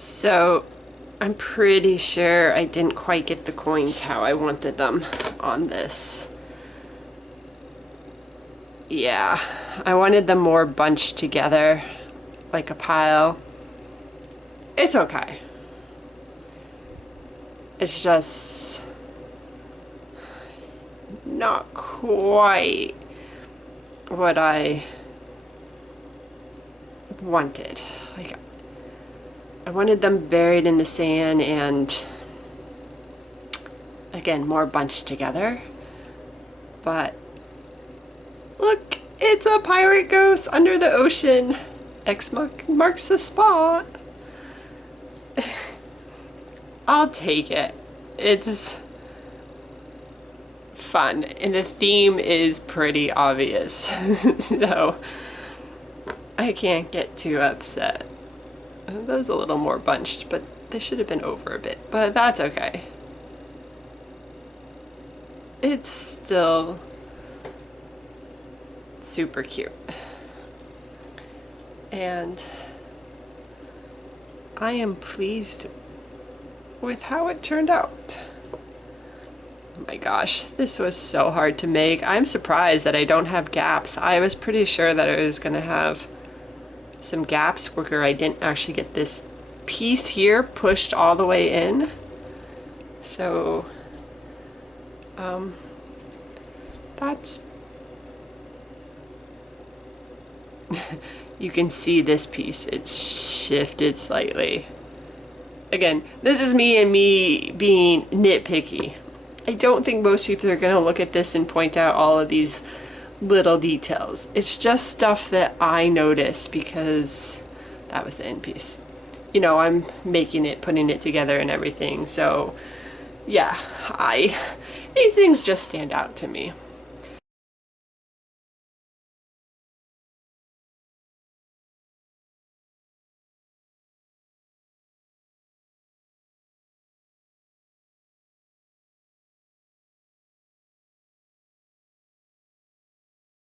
So I'm pretty sure I didn't quite get the coins how I wanted them on this. Yeah, I wanted them more bunched together, like a pile. It's okay. It's just not quite what I wanted. Like, I wanted them buried in the sand and, again, more bunched together. But look, it's a pirate ghost under the ocean. X marks the spot. I'll take it. It's fun, and the theme is pretty obvious. So I can't get too upset. That was a little more bunched, but they should have been over a bit, but that's okay. It's still super cute. And I am pleased with how it turned out. Oh my gosh, this was so hard to make. I'm surprised that I don't have gaps. I was pretty sure that I was gonna have some gaps where I didn't actually get this piece here pushed all the way in. So that's you can see this piece, it's shifted slightly. Again, this is me being nitpicky. I don't think most people are going to look at this and point out all of these little details. It's just stuff that I noticed because that was the end piece. You know, I'm making it, putting it together and everything. So yeah, these things just stand out to me.